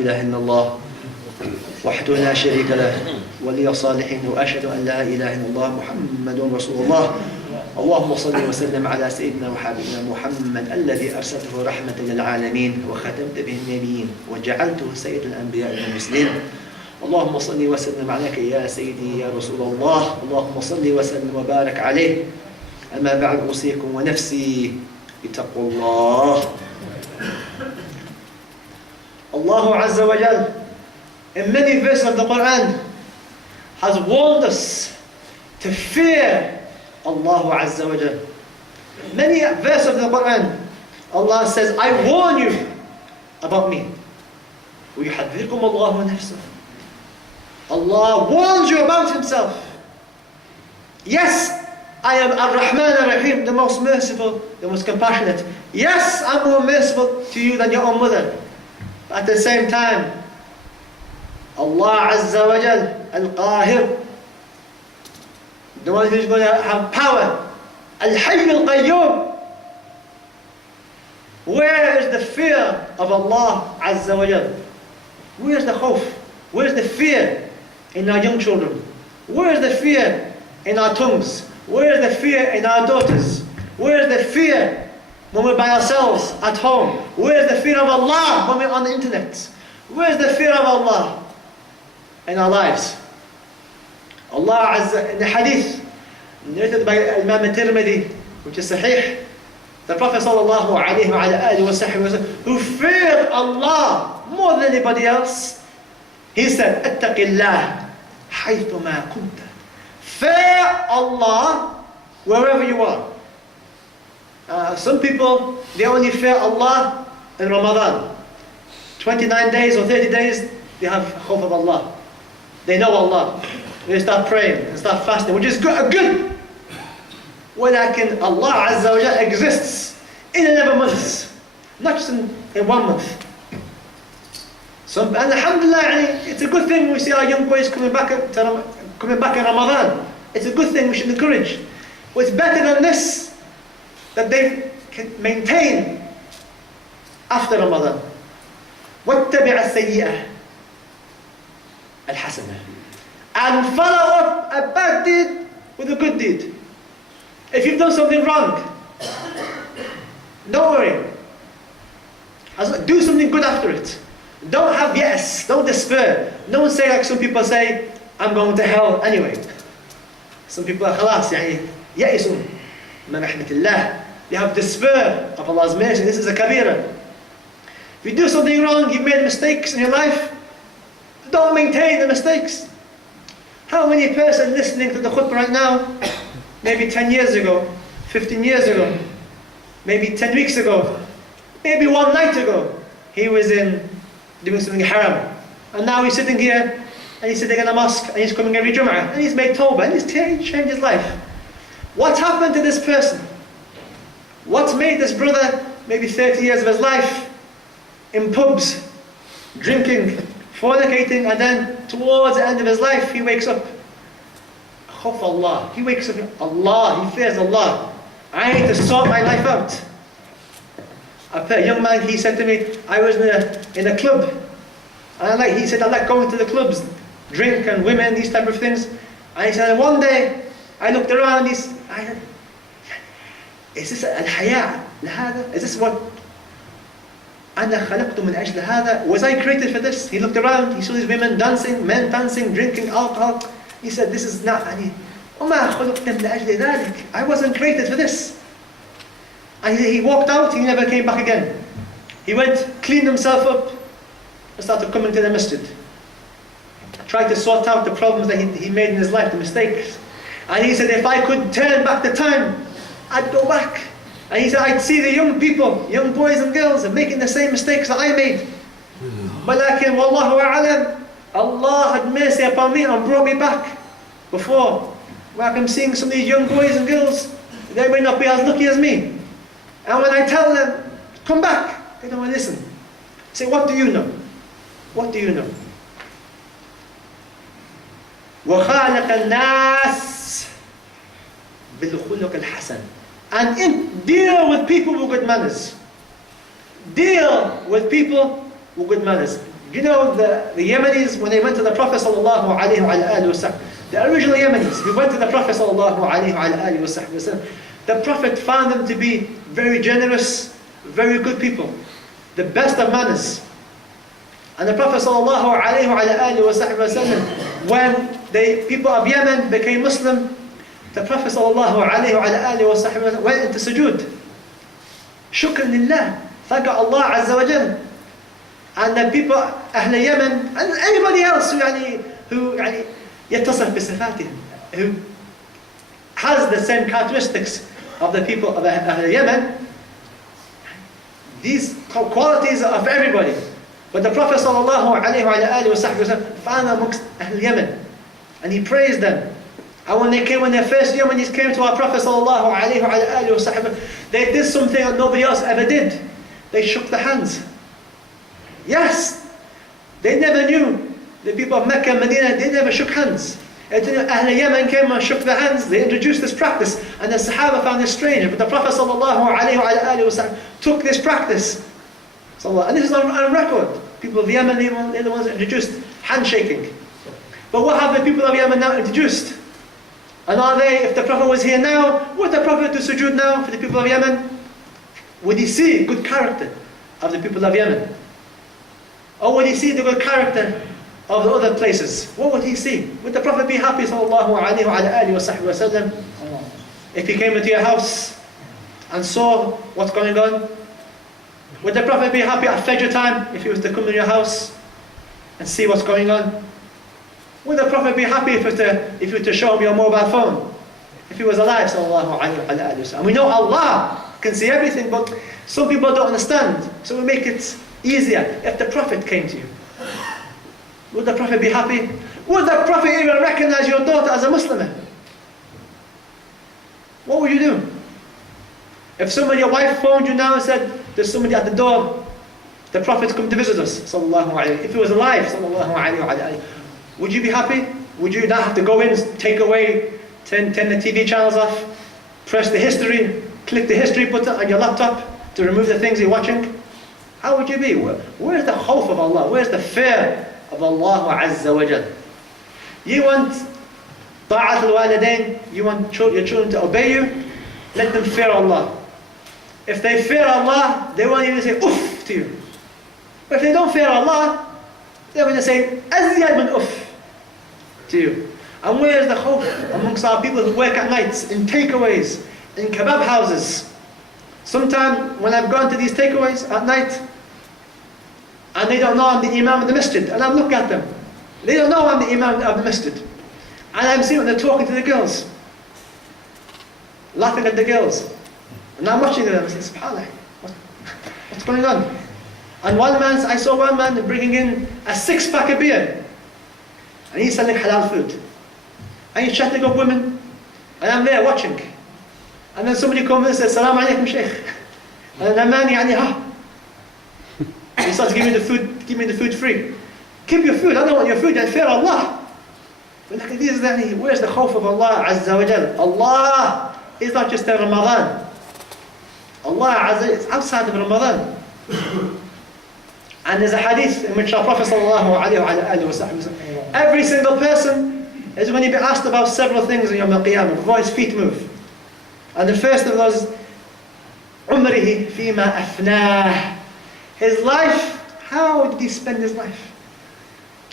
إله إلا الله وحده لا شريك له ولي الصالحين وأشهد أن لا إله إلا الله محمد رسول الله. اللهم صل وسلم على سيدنا وحبيبنا محمد الذي أرسلته رحمة للعالمين وختمت به النبيين وجعلته سيد الأنبياء والمرسلين. اللهم صل وسلم عليك يا سيدي يا رسول الله. اللهم صل وسلم وبارك عليه. أما بعد أوصيكم ونفسي بتقوى الله. Allah Azza wa Jal, in many verses of the Quran, has warned us to fear Allah Azza wa Jal. Many verses of the Quran, Allah says, I warn you about me. وَيُحَذِّرْكُمُ اللَّهُ نَفْسَهُ. Allah warns you about Himself. Yes, I am Ar-Rahman Ar-Rahim, the most merciful, the most compassionate. Yes, I'm more merciful to you than your own mother. At the same time, Allah Azza wa Jal, Al-Qahir, the one who's going to have power, Al-Hayy Al-Qayyum. Where is the fear of Allah Azza wa Jal? Where is the khawf? Where is the fear in our young children? Where is the fear in our tongues? Where is the fear in our daughters? Where is the fear when we're by ourselves at home? Where is the fear of Allah when we're on the internet? Where is the fear of Allah in our lives? Allah Azza, in the hadith narrated by Imam al-Tirmidhi, which is Sahih, the Prophet sallallahu alayhi wa alihi wa sallam, who feared Allah more than anybody else, he said, اتق الله حيثما كنت. Fear Allah wherever you are. Some people, they only fear Allah in Ramadan. 29 days or 30 days, they have khawf of Allah. They know Allah. They start praying and start fasting, which is good. Walakin Allah Azza wa Jalla exists in 11 months, not just in 1 month. And alhamdulillah, it's a good thing we see our young boys coming back in Ramadan. It's a good thing, we should encourage. What's better than this, that they can maintain after Ramadan. وَاتَّبِعَ السَّيِّئَةَ الْحَسَنَةَ. And follow up a bad deed with a good deed. If you've done something wrong, don't worry. Do something good after it. Don't have yes, don't despair. Don't say like some people say, I'm going to hell anyway. Some people are khalas, يَئِسُونَ مِنْ رَحْمَةِ اللَّهِ. They have despair of Allah's mercy. This is a kabira. If you do something wrong, you've made mistakes in your life, don't maintain the mistakes. How many persons listening to the khutbah right now, maybe 10 years ago, 15 years ago, maybe 10 weeks ago, maybe one night ago, he was in doing something haram. And now he's sitting here, and he's sitting in a mosque, and he's coming every Jum'ah, and he's made tawbah, and he's changed his life. What happened to this person? What made this brother, maybe 30 years of his life, in pubs, drinking, fornicating, and then towards the end of his life, he wakes up. Khawf Allah. He wakes up, Allah, he fears Allah. I need to sort my life out. A young man, he said to me, I was in a club, and he said, I like going to the clubs, drink and women, these type of things. And he said, one day, I looked around, is this al-haya لهذا? Is this what أنا خلقت من أجل هذا? Was I created for this? He looked around, he saw these women dancing, men dancing, drinking alcohol. He said, this is not, وما خلقت من أجل ذلك. I wasn't created for this. And he walked out, he never came back again. He went, cleaned himself up, and started coming to the masjid. Tried to sort out the problems that he made in his life, the mistakes. And he said, if I could turn back the time, I'd go back. And he said, I'd see the young people, young boys and girls, making the same mistakes that I made. But wallahu a'lam, Allah had mercy upon me and brought me back before. Like I'm seeing some of these young boys and girls, they may not be as lucky as me. And when I tell them, come back, they don't want to listen. I say, what do you know? What do you know? وَخَالَقَ النَّاسِ بِالْخُلُقِ الْحَسَنِ. And deal with people with good manners. Deal with people with good manners. You know the Yemenis, when they went to the Prophet sallallahu alaihi wasallam, the original Yemenis who went to the Prophet sallallahu alaihi wasallam, the Prophet found them to be very generous, very good people, the best of manners. And the Prophet sallallahu alaihi wasallam, when the people of Yemen became Muslim, the Prophet sallallahu alaihi wasallam went into sujood. Shukran lillah, thank Allah Azza wa Jal. And the people Ahl Yemen and anybody else who يتصف بصفاتهم, who has the same characteristics of the people of Ahl Yemen, these qualities are for everybody. But the Prophet sallallahu alaihi wasallam found amongst Ahl Yemen, and he praised them. And when their first Yemenis came to our Prophet sallallahu alaihi wasallam, they did something that nobody else ever did. They shook the hands. Yes, they never knew. The people of Mecca and Medina, they never shook hands. Until Ahl Yemen came and shook their hands, they introduced this practice, and the Sahaba found this strange. But the Prophet sallallahu alaihi wasallam took this practice. And this is on record. People of Yemen, they're the ones that introduced handshaking. But what have the people of Yemen now introduced? And are they, if the Prophet was here now, would the Prophet do sujood now for the people of Yemen? Would he see good character of the people of Yemen? Or would he see the good character of the other places? What would he see? Would the Prophet be happy sallallahu alaihi wasallam if he came into your house and saw what's going on? Would the Prophet be happy at Fajr time if he was to come in your house and see what's going on? Would the Prophet be happy if you were to show him your mobile phone? If he was alive, sallallahu alaihi wasallam. And we know Allah can see everything, but some people don't understand. So we make it easier if the Prophet came to you. Would the Prophet be happy? Would the Prophet even recognize your daughter as a Muslim? What would you do? If your wife phoned you now and said, there's somebody at the door, the Prophet's come to visit us, sallallahu alayhi. If he was alive, sallallahu alayhi, would you be happy? Would you not have to go in, take away, turn the TV channels off, press the history, click the history button on your laptop to remove the things you're watching? How would you be? Where's the khawf of Allah? Where's the fear of Allah Azza wa Jal? You want ta'at al-walidain, you want your children to obey you, let them fear Allah. If they fear Allah, they won't even say uff to you. But if they don't fear Allah, they're going to say azyad min uff to you. And where's the khawf amongst our people who work at nights, in takeaways, in kebab houses? Sometimes when I've gone to these takeaways at night, and they don't know I'm the Imam of the masjid, and I'm looking at them. They don't know I'm the Imam of the masjid. And I'm seeing when they're talking to the girls, laughing at the girls. And I'm watching them and saying, SubhanAllah, what's going on? And I saw one man bringing in a 6-pack of beer. And he's selling halal food. And he's chatting up women. And I'm there watching. And then somebody comes and says, Salaam alaikum, Shaykh. And the man, he starts giving me the food free. Keep your food, I don't want your food, and fear Allah. But look at this, where's the khawf of Allah Azza wa Jal? Allah is not just in Ramadan. Allah Azza is outside of Ramadan. And there's a hadith in which our Prophet sallallahu alaihi wasallam, every single person is going to be asked about several things in Yawm al-Qiyamah before his feet move. And the first of those, عمره فيما أفناه. His life, how did he spend his life?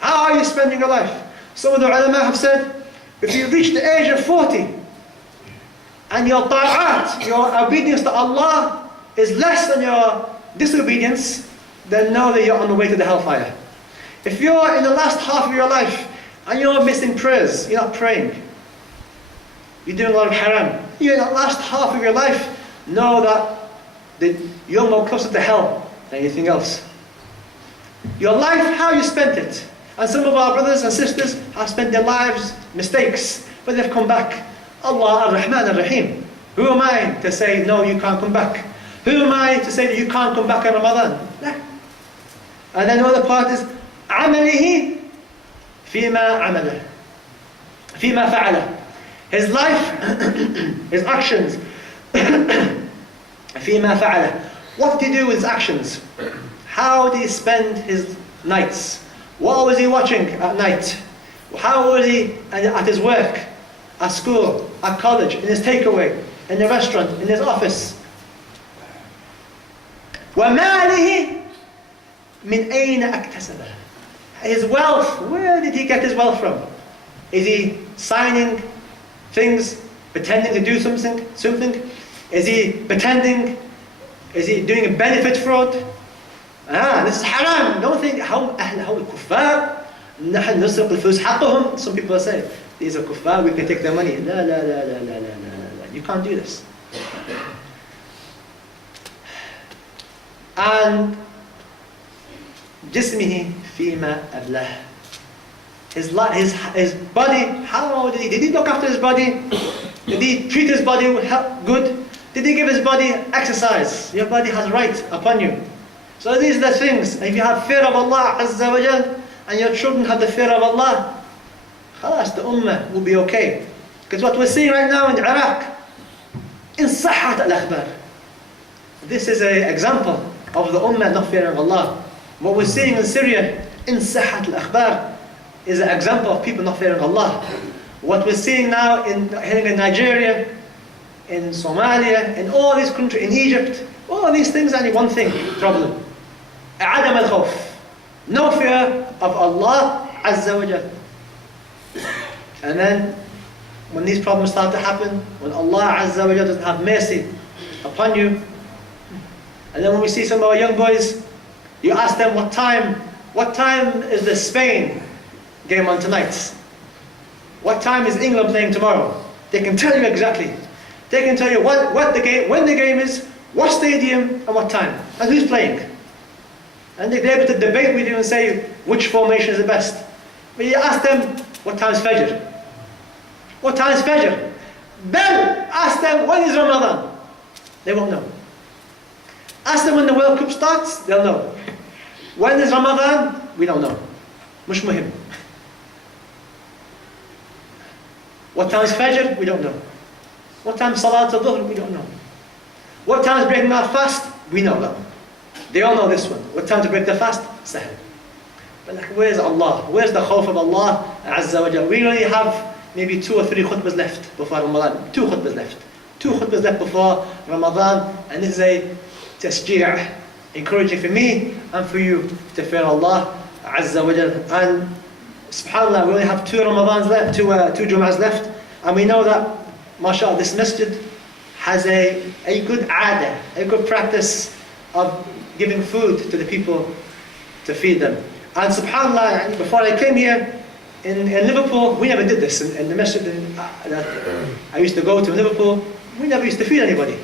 How are you spending your life? Some of the ulama have said, if you reach the age of 40, and your ta'at, your obedience to Allah, is less than your disobedience, then know that you're on the way to the hellfire. If you're in the last half of your life, and you're missing prayers, you're not praying, you're doing a lot of haram, you're in the last half of your life, know that you're more closer to hell than anything else. Your life, how you spent it. And some of our brothers and sisters have spent their lives mistakes, but they've come back. Allah ar-Rahman ar-Rahim. Who am I to say, no, you can't come back? Who am I to say that you can't come back in Ramadan? Nah. And then the other part is, عمله فيما عمله فيما فعله. His life, his actions, فيما فعله. What did he do with his actions? How did he spend his nights? What was he watching at night? How was he at his work, at school, at college, in his takeaway, in the restaurant, in his office? وَمَالِهِ مِنْ أَيْنَ اكْتَسَبَهُ. His wealth, where did he get his wealth from? Is he signing things, pretending to do something? Is he pretending? Is he doing a benefit fraud? This is haram. Don't think, how الكفار نحن نسرق الفلوس حقهم. Some people say, these are kuffar, we can take their money. لا لا لا لا لا لا لا. You can't do this. And جسمه فيما أبلاه. His body, how did he look after his body? Did he treat his body good? Did he give his body exercise? Your body has right upon you. So these are the things. If you have fear of Allah Azza wa Jal, and your children have the fear of Allah, khalas, the ummah will be okay. Because what we're seeing right now in Iraq, in صحة الأخبار, this is an example of the ummah not fearing Allah. What we're seeing in Syria, in صحة الأخبار, is an example of people not fearing Allah. What we're seeing now in Nigeria, in Somalia, in all these countries, in Egypt, all these things are only one thing, problem. عدم الخوف. No fear of Allah Azza wa Jal. And then, when these problems start to happen, when Allah Azza wa Jal doesn't have mercy upon you, and then when we see some of our young boys, you ask them what time is the Spain game on tonight? What time is England playing tomorrow? They can tell you exactly. They can tell you when the game is, what stadium, and what time, and who's playing. And they're able to debate with you and say which formation is the best. But you ask them, what time is Fajr? What time is Fajr? Then ask them, when is Ramadan? They won't know. Ask them when the World Cup starts, they'll know. When is Ramadan? We don't know. Mush muhim. What time is Fajr? We don't know. What time is Salat al-Dhuhr? We don't know. What time is breaking our fast? We know that. They all know this one. What time to break the fast? Sahel. But like, where's Allah? Where's the khawf of Allah Azza wa Jal? We only have maybe 2 or 3 khutbahs left before Ramadan. 2 khutbahs left. 2 khutbahs left before Ramadan. And this is a tasjir', encouraging for me and for you to fear Allah Azza wa Jal. And subhanAllah, we only have 2 Ramadans left, 2 Jum'ahs left. And we know that, mashallah, this masjid has a good aada, a good practice of giving food to the people to feed them. And subhanAllah, before I came here in Liverpool, we never did this. In the masjid that I used to go to in Liverpool, we never used to feed anybody.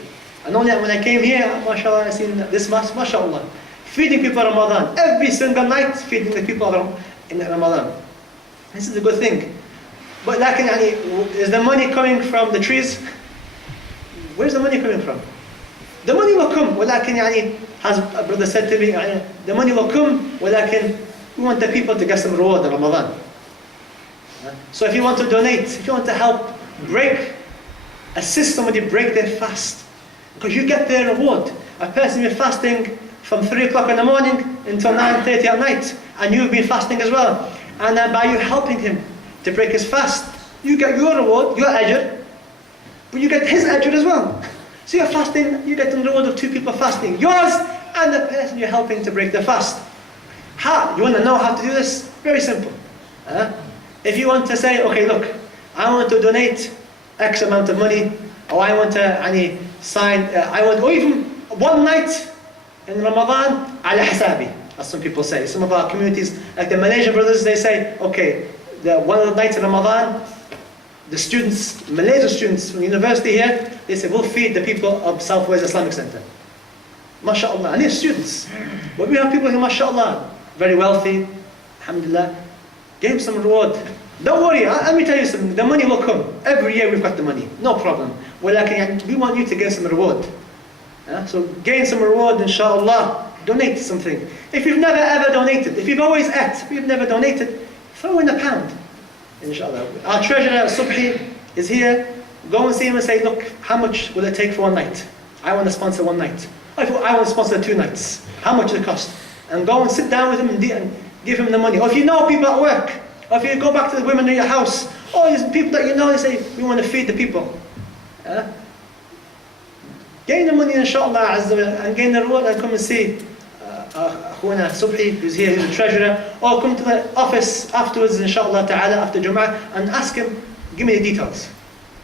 And only when I came here, mashallah, I seen this mosque, mashallah, feeding people in Ramadan. Every single night, feeding the people in Ramadan. This is a good thing. But is the money coming from the trees? Where's the money coming from? The money will come, as a brother said to me, the money will come, we want the people to get some reward in Ramadan. So if you want to donate, if you want to help assist somebody break their fast, because you get their reward. A person will be fasting from 3 o'clock in the morning until 9:30 at night, and you've been fasting as well. And by you helping him to break his fast, you get your reward, your ajr, but you get his ajr as well. So you're fasting, you get the reward of 2 people fasting, yours and the person you're helping to break the fast. How? You want to know how to do this? Very simple. If you want to say, okay, look, I want to donate X amount of money, or I want to sign, or even one night in Ramadan, ala hisabi, as some people say. Some of our communities, like the Malaysian brothers, they say, okay, one of the nights in Ramadan, the students, Malaysian students from university here, they say, we'll feed the people of Southwest Islamic Center. MashaAllah, and they're students. But we have people who, MashaAllah, very wealthy, alhamdulillah, give them some reward. Don't worry, let me tell you something, the money will come. Every year we've got the money, no problem. We want you to get some reward. So gain some reward, inshaAllah, donate something. If you've never ever donated, if you've always ate, if you've never donated, throw in £1, inshallah. Our treasurer, Subhi, is here. Go and see him and say, look, how much will it take for one night? I want to sponsor one night. I want to sponsor 2 nights. How much does it cost? And go and sit down with him and give him the money. Or if you know people at work, or if you go back to the women in your house, oh, there's people that you know, they say, we want to feed the people. Gain the money, inshallah, Azza wa Jal, and gain the reward, and come and see Akhuna Subhi, who's here, who's the treasurer, or come to the office afterwards, inshallah ta'ala, after Jum'ah, and ask him, give me the details.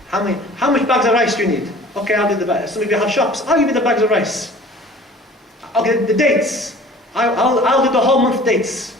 How much bags of rice do you need? Okay, I'll give the bags. Some of you have shops, I'll give you the bags of rice. I'll get the dates. I'll do the whole month dates.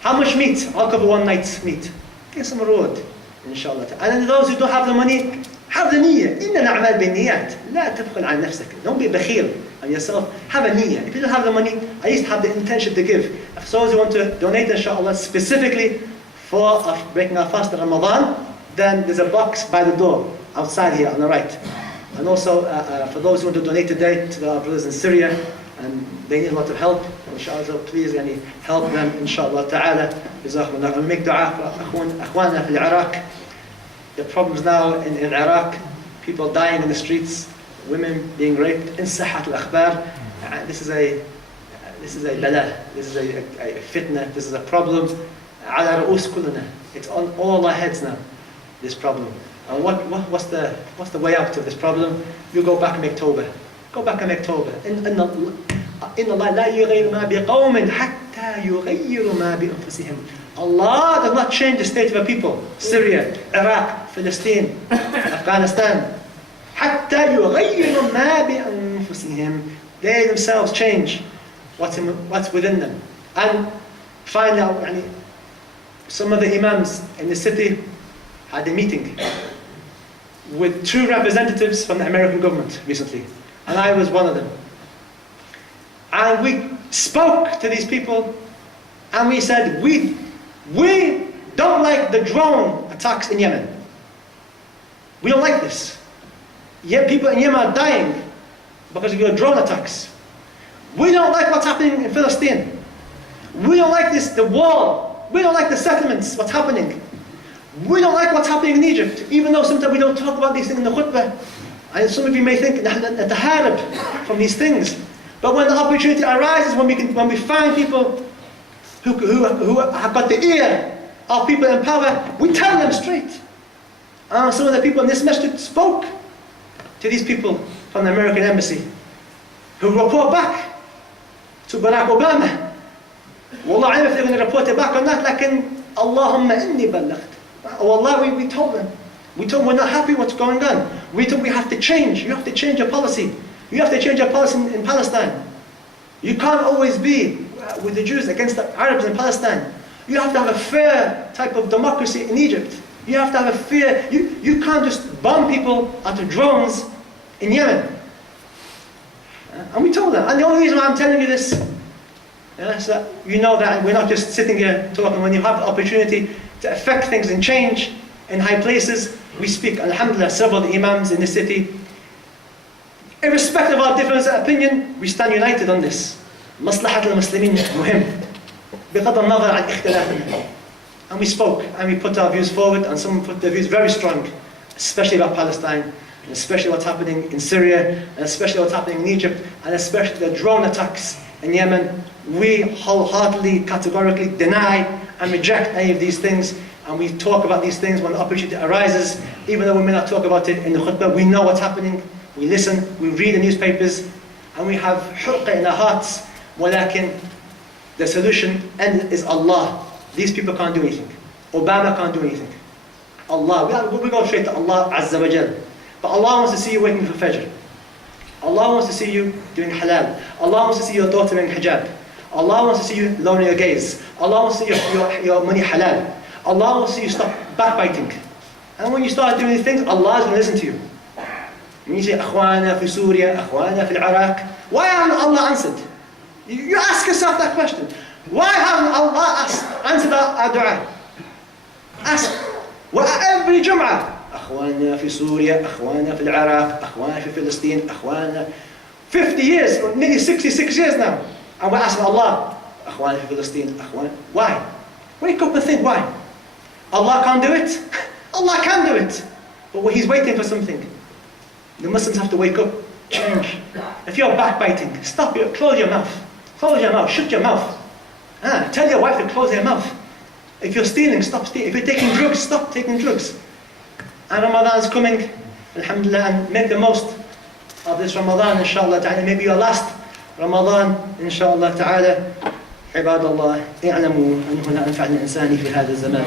How much meat? I'll cover one night's meat. Get some reward, inshallah. And then those who don't have the money, have the niyyah. إِنَّ الْأَعْمَالِ بِالنِّيَّاتِ لَا تَبْخِلْ عَنْ نَفْسِكَ. Don't be bakhil on yourself. Have a niyyah. If you don't have the money, at least have the intention to give. If those who want to donate, inshallah, specifically for breaking our fast in Ramadan, then there's a box by the door, outside here on the right. And also, for those who want to donate today to our brothers in Syria, and they need a lot of help, inshallah, so please help them, inshallah ta'ala. Jazakumullah. And make dua for akhwana fil Iraq. The problems now in Iraq, people dying in the streets, women being raped, in sahat al-akhbar. This is a bala, this is a fitna, this is a problem. Ala ra'us kullana. It's on all our heads now, this problem. And what's the way out of this problem? You go back and make tawbah. Go back and make tawbah. إِنَّ اللَّهَ لَا يُغَيِّرُ مَا بِقَوْمٍ حَتَّى يُغَيِّرُ مَا بِأَنفُسِهِمْ. Allah does not change the state of a people. Syria, Iraq, Palestine, Afghanistan. حَتَّى يُغَيِّرُ مَا بِأَنفُسِهِمْ. They themselves change what's within them. And find out, some of the imams in the city had a meeting with 2 representatives from the American government recently. And I was one of them. And we spoke to these people, and we said, we don't like the drone attacks in Yemen. We don't like this. Yet people in Yemen are dying because of your drone attacks. We don't like what's happening in Palestine. We don't like this, the wall. We don't like the settlements, what's happening. We don't like what's happening in Egypt, even though sometimes we don't talk about these things in the khutbah. And some of you may think that the harib from these things. But when the opportunity arises, when we find people who have got the ear of people in power, we tell them straight. Some of the people in this masjid spoke to these people from the American embassy, who report back to Barack Obama. Wallah, I don't know if they're going to report it back or not, lakin Allahumma inni ballaght. Wallah, we told them. We told them we're not happy what's going on. We told them we have to change. You have to change your policy. You have to change your policy in Palestine. You can't always be with the Jews against the Arabs in Palestine. You have to have a fair type of democracy in Egypt. You have to have a fair... You can't just bomb people out of drones in Yemen. And we told them. And the only reason why I'm telling you this, so you know that we're not just sitting here talking. When you have the opportunity to affect things and change in high places, we speak. Alhamdulillah, several of the imams in the city, irrespective of our difference of opinion, we stand united on this. مصلحة المسلمين مهم بغض النظر عن اختلافنا. And we spoke and we put our views forward, and some put their views very strong, especially about Palestine, and especially what's happening in Syria, and especially what's happening in Egypt, and especially the drone attacks in Yemen. We wholeheartedly, categorically deny and reject any of these things, and we talk about these things when the opportunity arises. Even though we may not talk about it in the khutbah, we know what's happening, we listen, we read the newspapers, and we have hurqa in our hearts. Walakin, the solution is Allah. These people can't do anything. Obama can't do anything. Allah, we go straight to Allah Azza wa Jal. But Allah wants to see you waiting for Fajr. Allah wants to see you doing halal. Allah wants to see your daughter wearing hijab. Allah wants to see you lowering your gaze. Allah wants to see your money halal. Allah wants to see you stop backbiting. And when you start doing these things, Allah is going to listen to you. When you say, Akhwana fi Surya, Akhwana fi Iraq, why hasn't Allah answered? You ask yourself that question. Why hasn't Allah answered our dua? Ask. Every Jum'ah, Akhwana fi Surya, Akhwana fi Iraq, Akhwana fi Palestine, Akhwana. 50 years, or nearly 66 years now. And we're asking Allah, Akhwana fi Palestine, Akhwana. Why? Wake up and think, why? Allah can't do it? Allah can do it. But He's waiting for something. The Muslims have to wake up, change. If you're backbiting, stop it, close your mouth. Close your mouth, shut your mouth. Tell your wife to close her mouth. If you're stealing, stop stealing. If you're taking drugs, stop taking drugs. And Ramadan's coming, alhamdulillah, and make the most of this Ramadan, inshallah ta'ala. Maybe your last Ramadan, inshallah ta'ala. عباد الله اعلموا أنه لا ينفع الإنسان في هذا الزمان